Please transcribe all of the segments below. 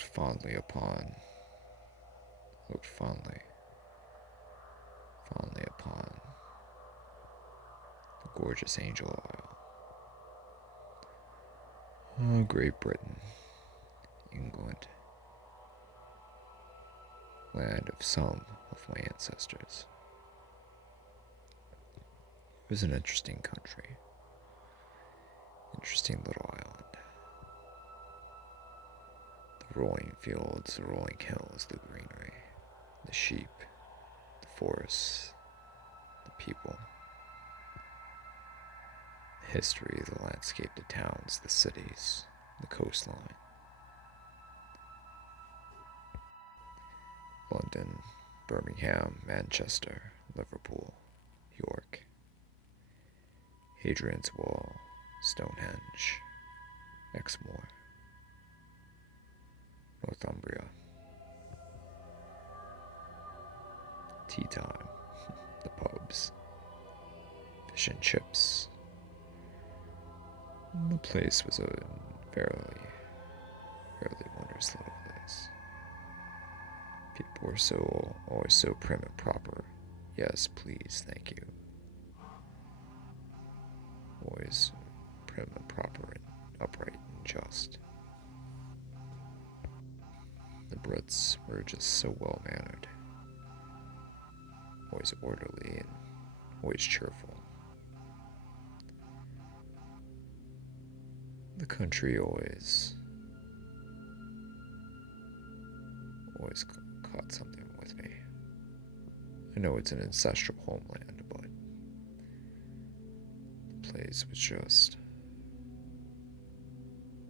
looked fondly upon, looked fondly upon the gorgeous Angel Isle. Oh, Great Britain, England, land of some of my ancestors. It was an interesting country, interesting little island. The rolling fields, the rolling hills, the greenery, the sheep, the forests, the people, the history, the landscape, the towns, the cities, the coastline. London, Birmingham, Manchester, Liverpool, York, Hadrian's Wall, Stonehenge, Exmoor, Northumbria, tea time, the pubs, fish and chips. The place was a fairly wondrous little place. People were always so prim and proper. Yes, please, thank you. Always prim and proper and upright and just. The Brits were just so well mannered, always orderly and always cheerful. The country always caught something with me. I know it's an ancestral homeland, but the place was just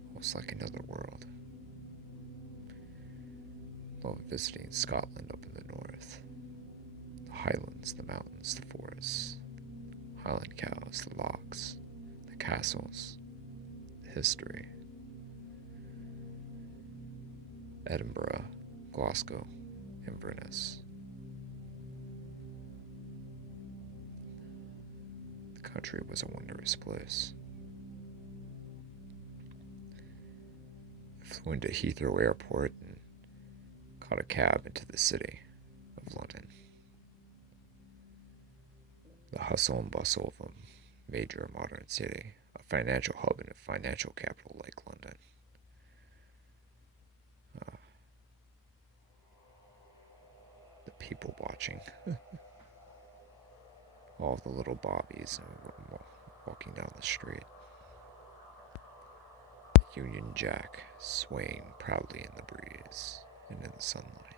almost like another world. Love visiting Scotland up in the north. The highlands, the mountains, the forests, Highland cows, the lochs, the castles, the history. Edinburgh, Glasgow, Inverness. The country was a wondrous place. I flew into Heathrow Airport and caught a cab into the city of London. The hustle and bustle of a major modern city, a financial hub and a financial capital like London. The people watching. All of the little bobbies walking down the street. The Union Jack swaying proudly in the breeze and in the sunlight.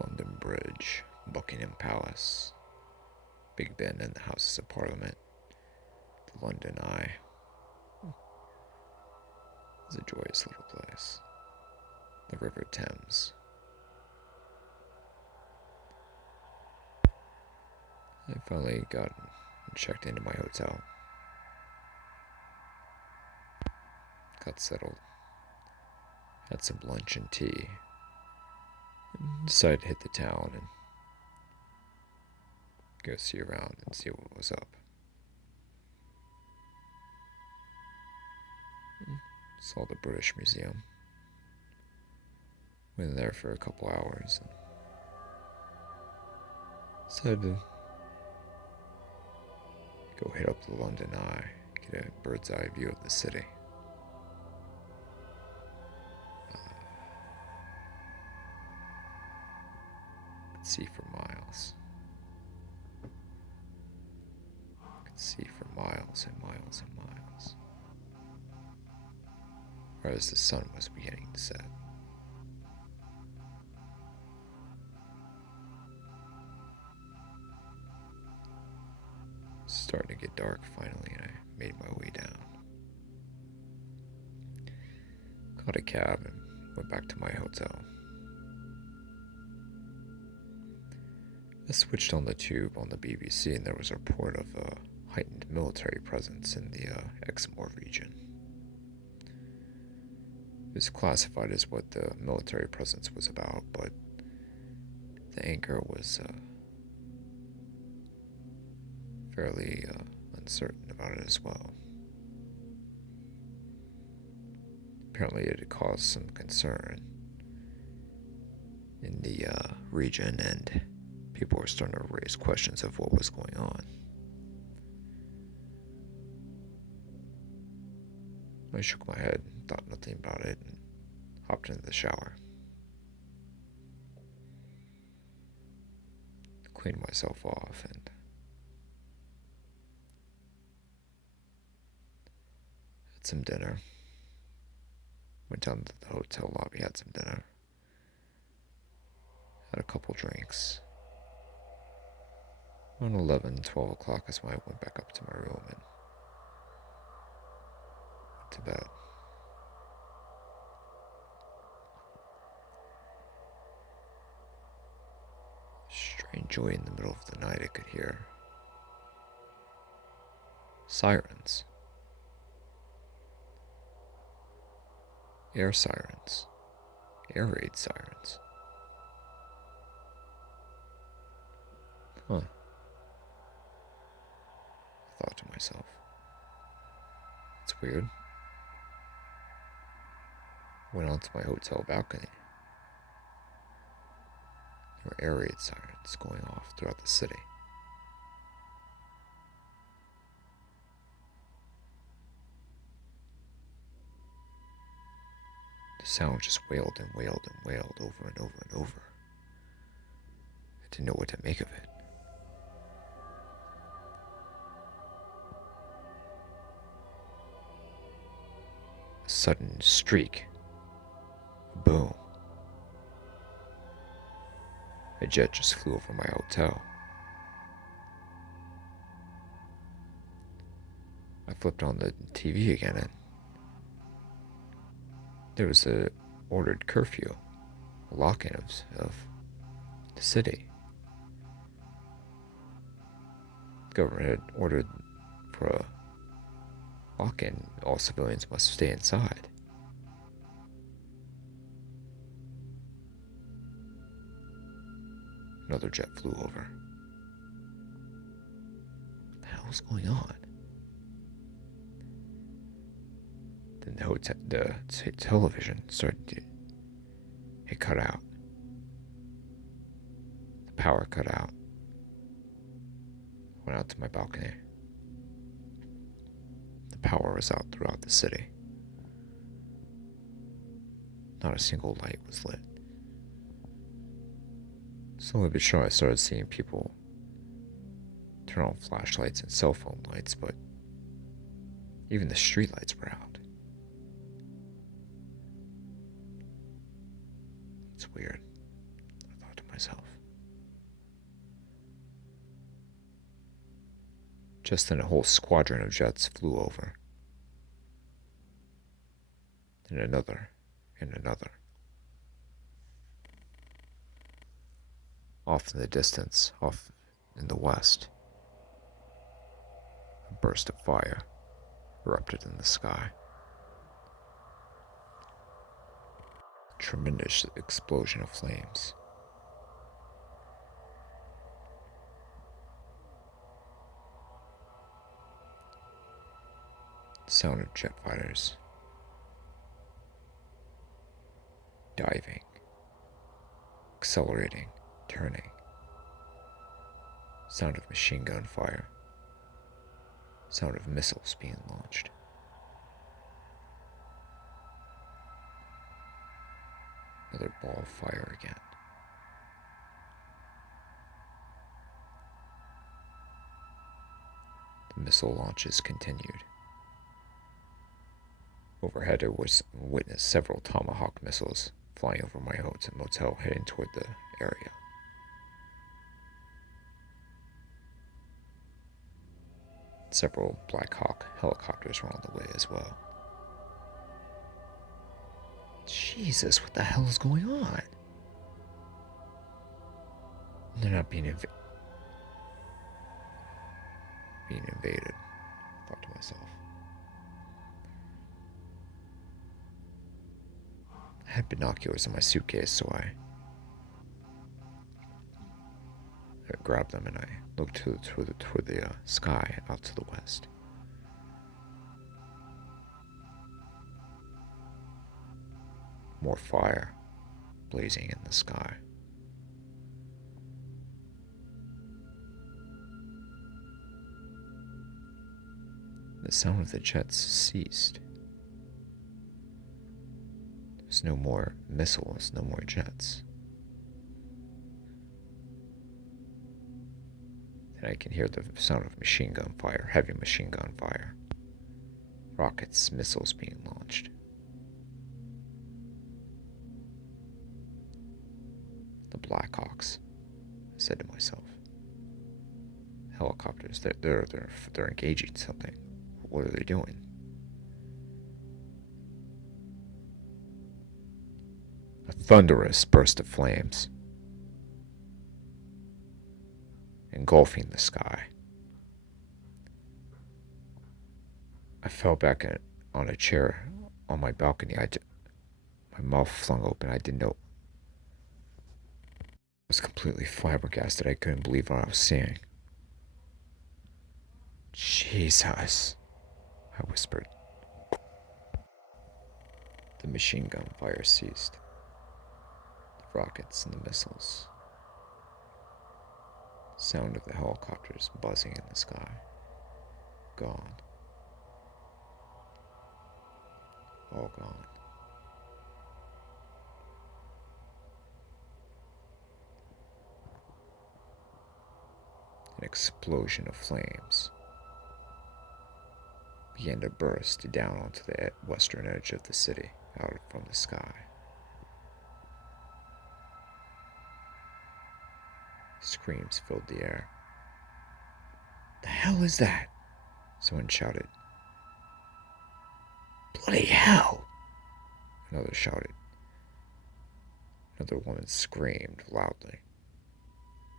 London Bridge, Buckingham Palace, Big Ben and the Houses of Parliament, the London Eye. It's a joyous little place. The River Thames. I finally got checked into my hotel. Got settled. Had some lunch and tea. And decided to hit the town and go see around and see what was up. Saw the British Museum. Went there for a couple hours and decided to go hit up the London Eye, get a bird's eye view of the city. Could see for miles. Could see for miles and miles and miles. Right as the sun was beginning to set. Starting to get dark finally, and I made my way down. Caught a cab and went back to my hotel. I switched on the tube on the BBC, and there was a report of a heightened military presence in the Exmoor region. It was classified as what the military presence was about, but the anchor was fairly uncertain about it as well. Apparently it had caused some concern in the region, and people were starting to raise questions of what was going on. I shook my head, thought nothing about it, and hopped into the shower. Cleaned myself off and had some dinner. Went down to the hotel lobby, had some dinner. Had a couple drinks. Around 11, 12 o'clock is when I went back up to my room and went to bed. Strange joy in the middle of the night I could hear. Sirens. Air sirens. Air raid sirens. Huh. I thought to myself. It's weird. Went onto my hotel balcony. There were air raid sirens going off throughout the city. The sound just wailed and wailed and wailed over and over and over. I didn't know what to make of it. A sudden streak. A boom. A jet just flew over my hotel. I flipped on the TV again and there was a ordered curfew, a lock-in of the city. The government had ordered for a lock-in. All civilians must stay inside. Another jet flew over. What the hell was going on? Then the television started to... It cut out. The power cut out. I went out to my balcony. The power was out throughout the city. Not a single light was lit. Slowly but surely I started seeing people turn on flashlights and cell phone lights, but even the street lights were out. It's weird, I thought to myself. Just then a whole squadron of jets flew over. And another, and another. Off in the distance, off in the west, a burst of fire erupted in the sky. A tremendous explosion of flames. The sound of jet fighters diving, accelerating, turning. Sound of machine gun fire. Sound of missiles being launched. Another ball of fire again. The missile launches continued. Overhead, I witnessed several Tomahawk missiles flying over my motel, heading toward the area. Several Black Hawk helicopters were on the way as well. Jesus, what the hell is going on? They're not being invaded, I thought to myself. I had binoculars in my suitcase, so I grabbed them and I looked toward the sky out to the west. More fire blazing in the sky. The sound of the jets ceased. There's no more missiles, no more jets. Then I can hear the sound of machine gun fire, heavy machine gun fire. Rockets, missiles being launched. The Blackhawks, I said to myself. Helicopters, they're engaging something. What are they doing? A thunderous burst of flames, engulfing the sky. I fell back on a chair on my balcony. My mouth flung open. I didn't know. I was completely flabbergasted. I couldn't believe what I was seeing. Jesus, I whispered. The machine gun fire ceased. The rockets and the missiles. The sound of the helicopters buzzing in the sky. Gone. All gone. An explosion of flames began to burst down onto the western edge of the city, out from the sky. Screams filled the air. "The hell is that?" Someone shouted. "Bloody hell!" Another shouted. Another woman screamed loudly.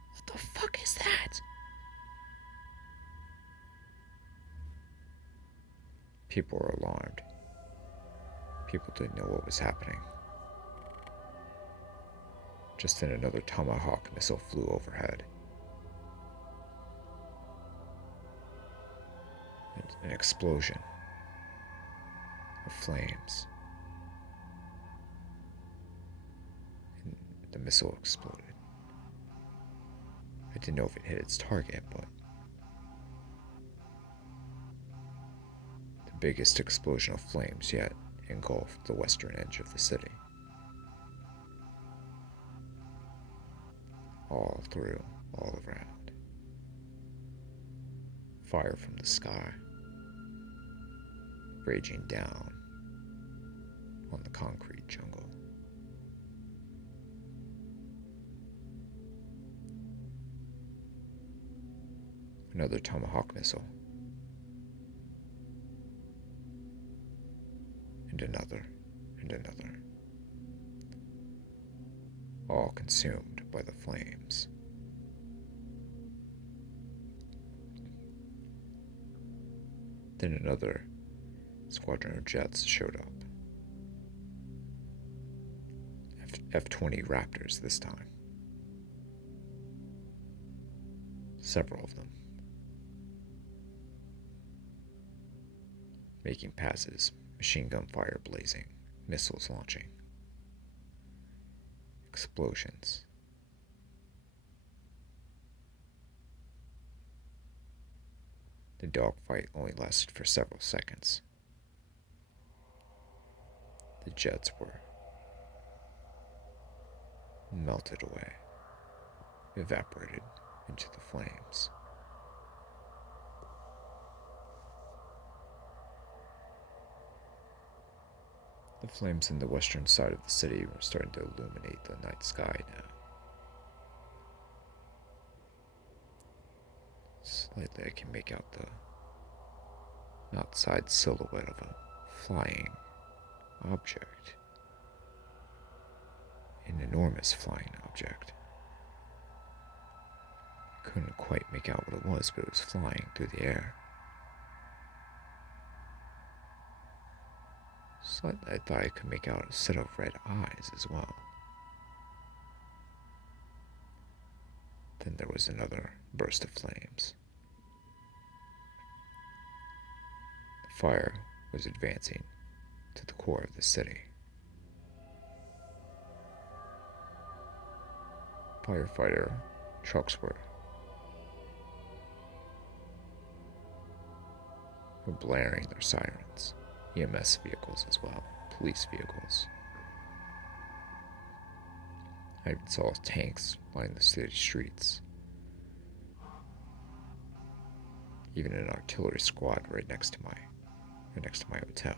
"What the fuck is that?" People were alarmed. People didn't know what was happening. Just then another Tomahawk missile flew overhead. An explosion of flames. And the missile exploded. I didn't know if it hit its target, but the biggest explosion of flames yet engulfed the western edge of the city. All through, all around. Fire from the sky, raging down on the concrete jungle. Another Tomahawk missile. And another, and another. All consumed by the flames. Then another squadron of jets showed up. F-20 Raptors this time. Several of them. Making passes, machine gun fire blazing, missiles launching. Explosions. The dogfight only lasted for several seconds. The jets were melted away, evaporated into the flames. The flames in the western side of the city were starting to illuminate the night sky now. Slightly I can make out the outside silhouette of a flying object. An enormous flying object. I couldn't quite make out what it was, but it was flying through the air. Slightly I thought I could make out a set of red eyes as well. Then there was another burst of flames. The fire was advancing to the core of the city. firefighter trucks were blaring their sirens. EMS vehicles as well, police vehicles. I even saw tanks lining the city streets. Even an artillery squad right next to my hotel.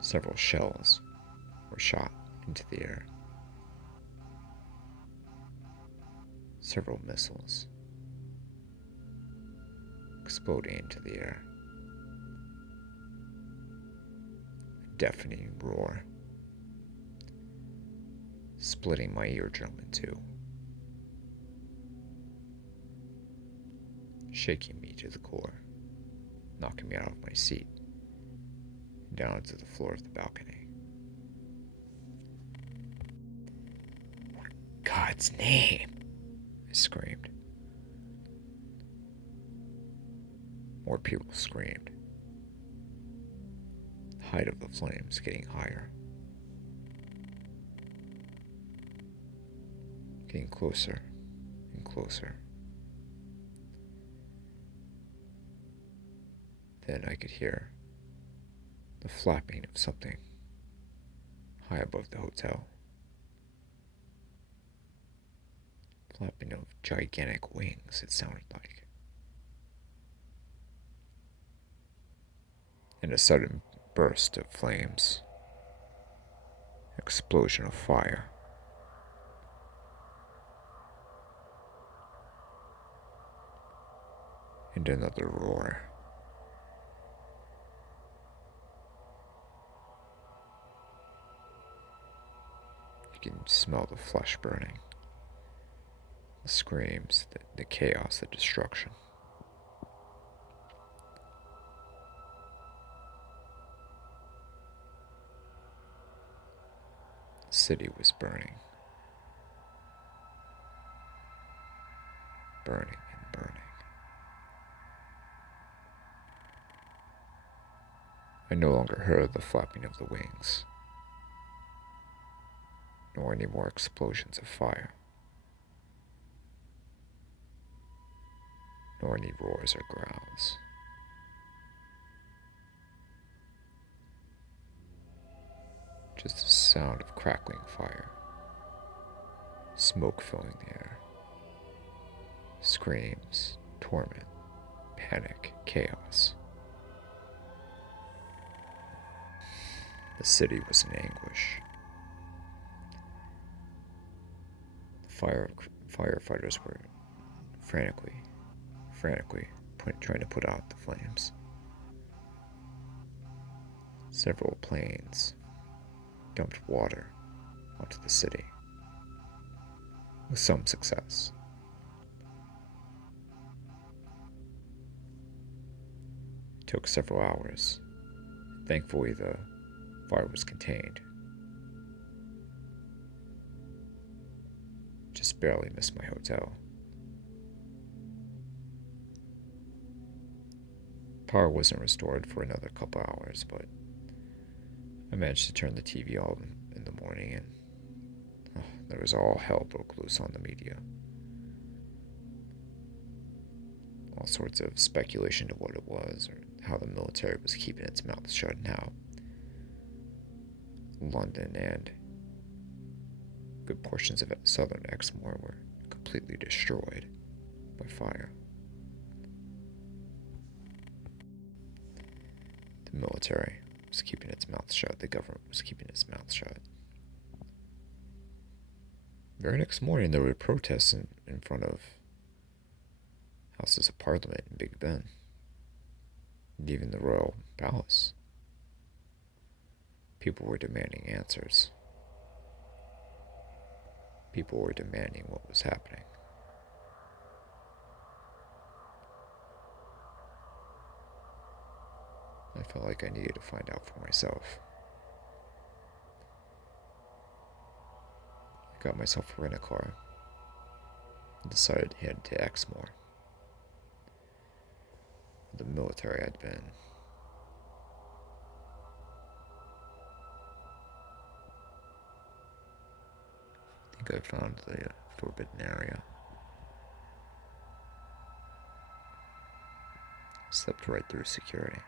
Several shells were shot into the air. Several missiles exploding into the air. A deafening roar, splitting my eardrum in two, shaking me to the core, knocking me out of my seat, and down onto the floor of the balcony. What in God's name? I screamed. More people screamed. The height of the flames getting higher. Getting closer and closer. Then I could hear the flapping of something high above the hotel. Flapping of gigantic wings, it sounded like. And a sudden burst of flames. Explosion of fire. And another roar. You can smell the flesh burning. The screams, the chaos, the destruction. The city was burning. Burning and burning. I no longer heard the flapping of the wings, nor any more explosions of fire, nor any roars or growls. Just the sound of crackling fire, smoke filling the air, screams, torment, panic, chaos. The city was in anguish. The firefighters were frantically trying to put out the flames. Several planes dumped water onto the city, with some success. It took several hours. Thankfully, the fire was contained. Just barely missed my hotel. Power wasn't restored for another couple hours, but I managed to turn the TV on in the morning, and there was all hell broke loose on the media. All sorts of speculation to what it was, or how the military was keeping its mouth shut, and how London and good portions of southern Exmoor were completely destroyed by fire. The military was keeping its mouth shut. The government was keeping its mouth shut. The very next morning, there were protests in front of Houses of Parliament in Big Ben, and even the Royal Palace. People were demanding answers. People were demanding what was happening. I felt like I needed to find out for myself. I got myself a rent-a-car and decided to head to Exmoor. The military had been I found the forbidden area. Slipped right through security.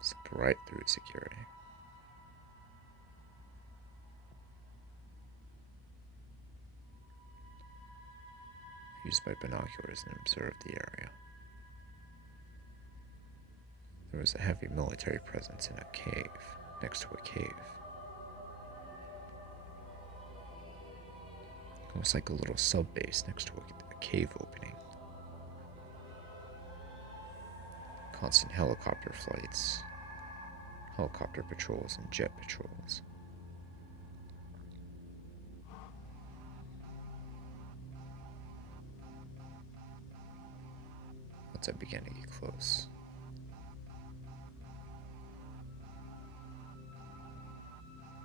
Slipped right through security. Used my binoculars and observed the area. There was a heavy military presence in a cave, next to a cave. Almost like a little sub-base next to a cave opening. Constant helicopter flights, helicopter patrols, and jet patrols. Once I began to get close,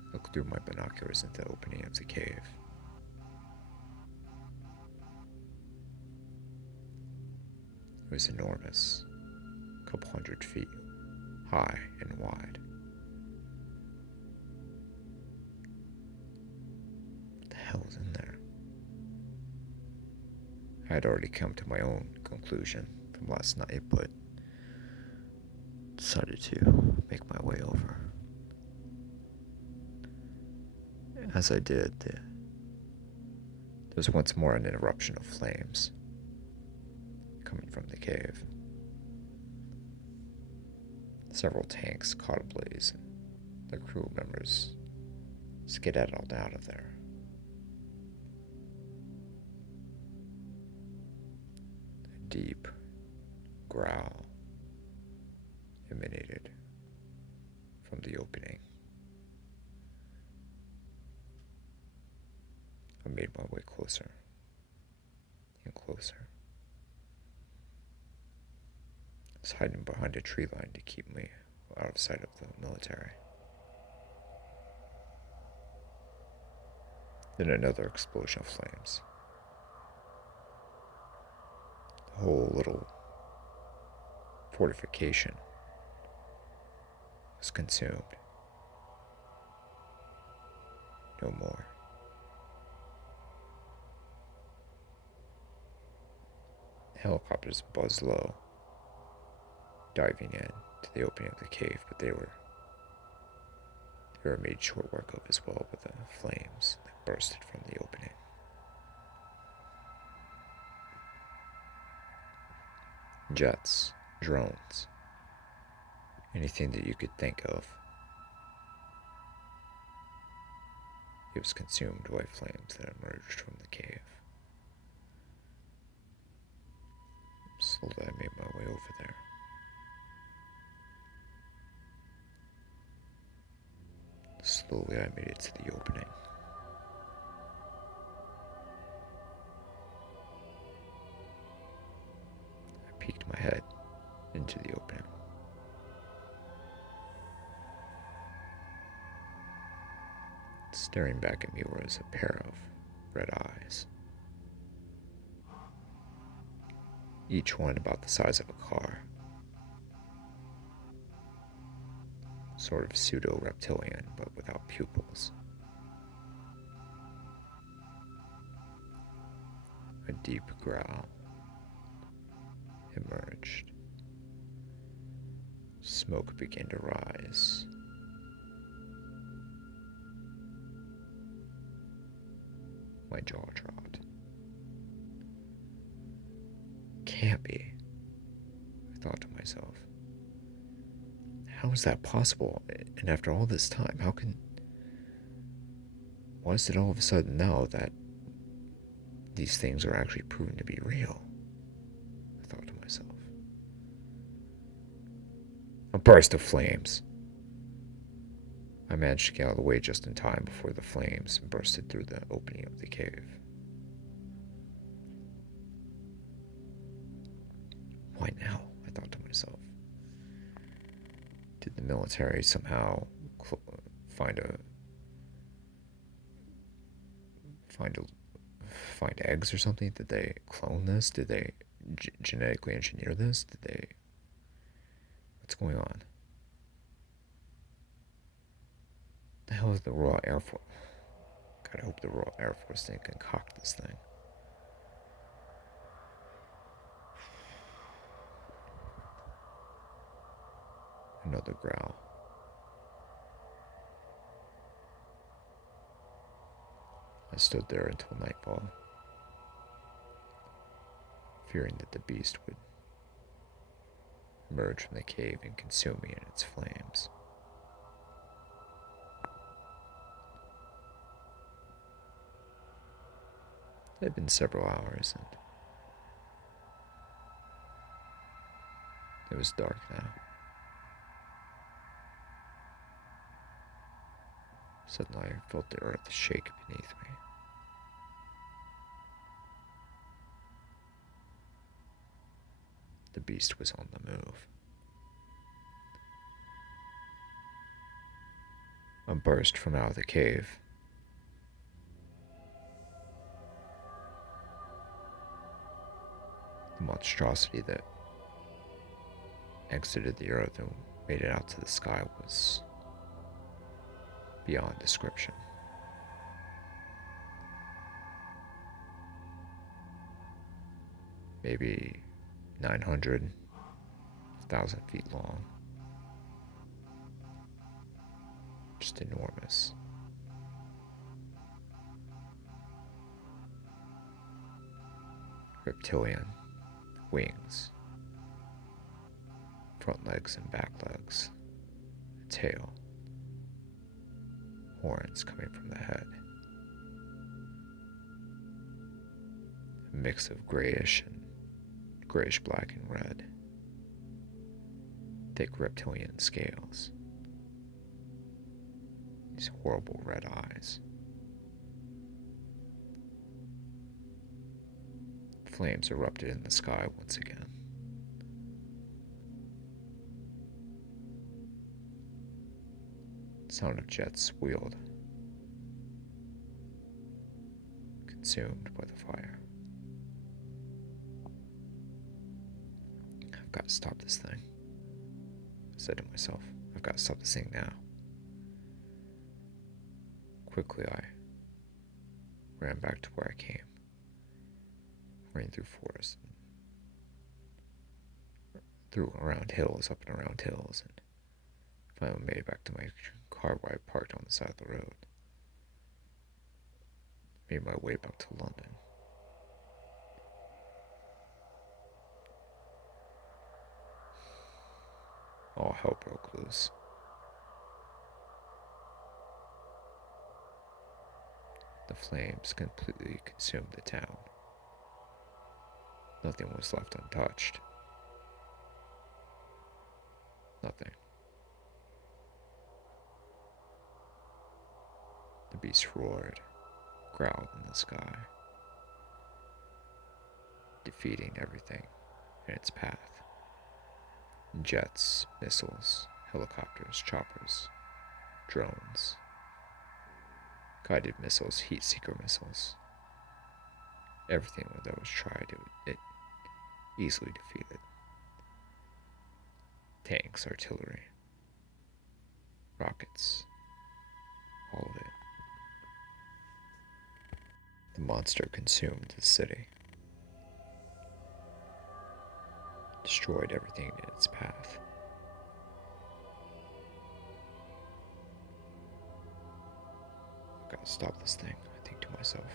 I looked through my binoculars into the opening of the cave. It was enormous, a couple 100 feet high and wide. What the hell was in there? I had already come to my own conclusion from last night, but decided to make my way over. As I did, there was once more an eruption of flames coming from the cave. Several tanks caught ablaze, and the crew members skedaddled out of there. A deep growl emanated from the opening. I made my way closer and closer. I was hiding behind a tree line to keep me out of sight of the military. Then another explosion of flames. The whole little fortification was consumed. No more. Helicopters buzzed low, diving in to the opening of the cave, but they were made short work of as well with the flames that bursted from the opening. Jets, drones, anything that you could think of. It was consumed by flames that emerged from the cave. Slowly I made my way over there. Slowly I made it to the opening. I peeked my head into the opening. Staring back at me was a pair of red eyes. Each one about the size of a car. Sort of pseudo-reptilian, but without pupils. A deep growl emerged. Smoke began to rise. My jaw dropped. Can't be, I thought to myself. How is that possible? And after all this time, why is it all of a sudden now that these things are actually proven to be real? I thought to myself. A burst of flames. I managed to get out of the way just in time before the flames bursted through the opening of the cave. Why now? I thought to myself. Did the military somehow find eggs or something? Did they clone this? Did they genetically engineer this? What's going on? The hell is the Royal Air Force? God, I hope the Royal Air Force didn't concoct this thing. Another growl. I stood there until nightfall, fearing that the beast would emerge from the cave and consume me in its flames. It had been several hours, and it was dark now. Suddenly I felt the earth shake beneath me. The beast was on the move. I burst from out of the cave. The monstrosity that exited the earth and made it out to the sky was beyond description. Maybe 900, 1,000 feet long. Just enormous. Reptilian, wings, front legs and back legs, a tail, horns coming from the head. A mix of grayish black and red. Thick reptilian scales. These horrible red eyes. Flames erupted in the sky once again. Sound of jets wheeled, consumed by the fire. I've got to stop this thing, I said to myself. I've got to stop this thing now. Quickly I ran back to where I came, ran through forest, through around hills, up and around hills, and finally made it back to my car where I parked on the side of the road. Made my way back to London. All hell broke loose. The flames completely consumed the town. Nothing was left untouched. Nothing. The beast roared, growled in the sky, defeating everything in its path. Jets, missiles, helicopters, choppers, drones, guided missiles, heat seeker missiles. Everything that was tried, it easily defeated. Tanks, artillery, rockets, all of it. The monster consumed the city, destroyed everything in its path. I've got to stop this thing, I think to myself.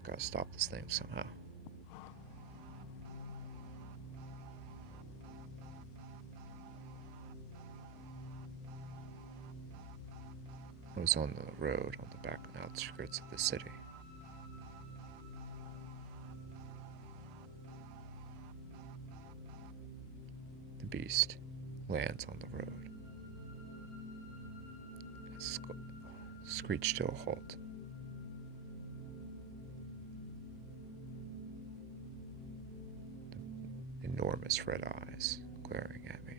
I've got to stop this thing somehow. I was on the road on the back outskirts of the city. The beast lands on the road. I screeched to a halt. The enormous red eyes glaring at me.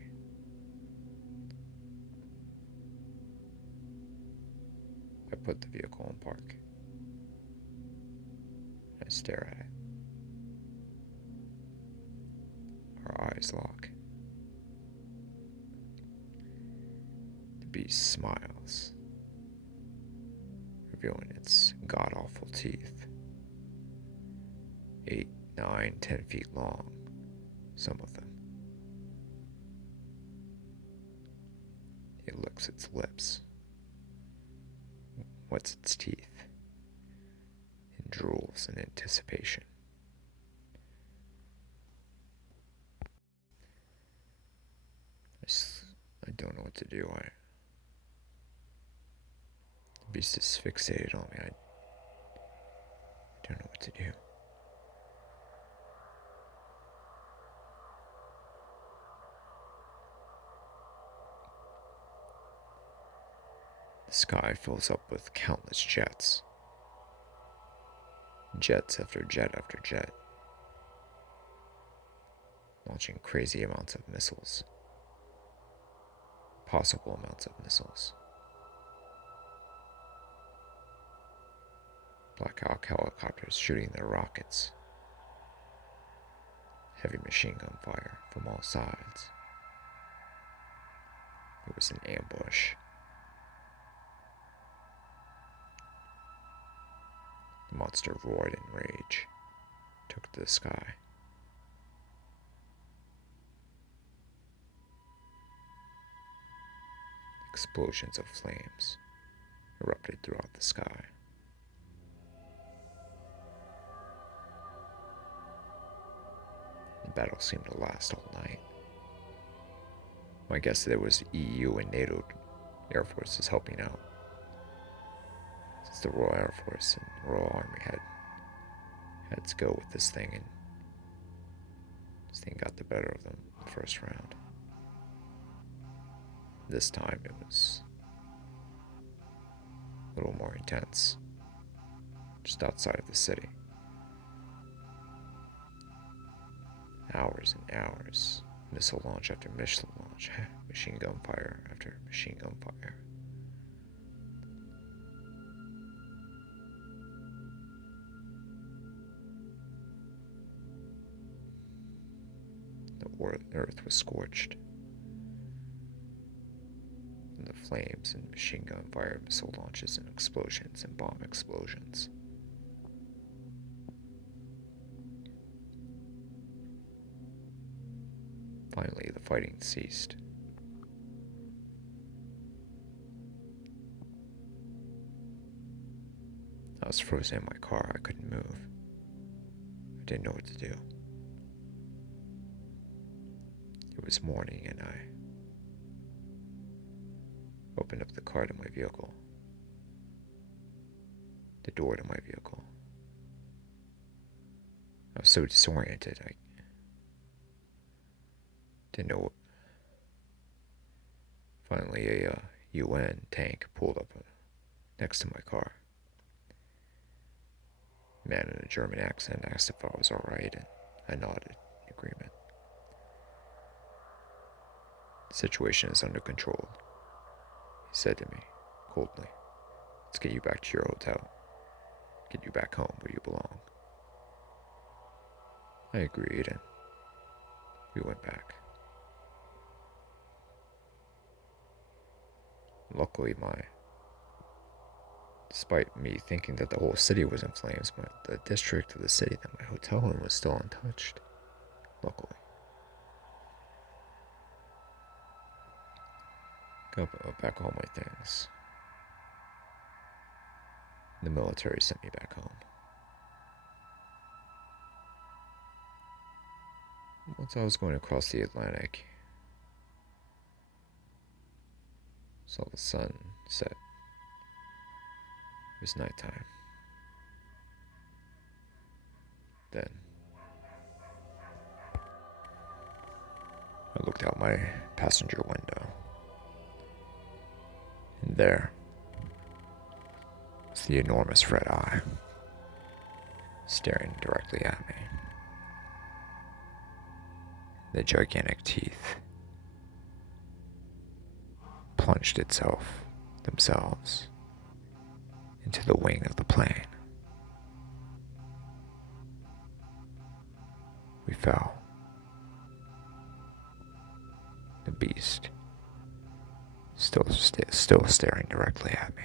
I put the vehicle in park. I stare at it. Our our eyes lock. The beast smiles, revealing its god-awful teeth. 8, 9, 10 feet long, some of them. It licks its lips, wets its teeth, and drools in anticipation. I don't know what to do. The beast is fixated on me. I don't know what to do. The sky fills up with countless jets. Jets after jet after jet. Launching crazy amounts of missiles. Possible amounts of missiles. Black Hawk helicopters shooting their rockets. Heavy machine gun fire from all sides. It was an ambush. The monster roared in rage, took to the sky. Explosions of flames erupted throughout the sky. The battle seemed to last all night. My guess there was EU and NATO Air Forces helping out, since the Royal Air Force and Royal Army had to go with this thing, and this thing got the better of them in the first round. This time it was a little more intense, just outside of the city. Hours and hours, missile launch after missile launch, machine gun fire after machine gun fire. The earth was scorched. And the flames and machine gun fire, missile launches and explosions and bomb explosions. Finally, the fighting ceased. I was frozen in my car. I couldn't move. I didn't know what to do. It was morning and I opened up the car to my vehicle. The door to my vehicle. I was so disoriented. I didn't know. Finally, a UN tank pulled up next to my car. A man in a German accent asked if I was alright, and I nodded in agreement. The situation is under control, he said to me, coldly. Let's get you back to your hotel. Get you back home where you belong. I agreed, and we went back. Luckily, despite me thinking that the whole city was in flames, the district of the city that my hotel in was still untouched. Luckily. Got back all my things. The military sent me back home. Once I was going across the Atlantic, saw the sun set. It was nighttime. Then I looked out my passenger window, and there was the enormous red eye staring directly at me. The gigantic teeth plunged themselves into the wing of the plane. We fell The beast, still staring directly at me.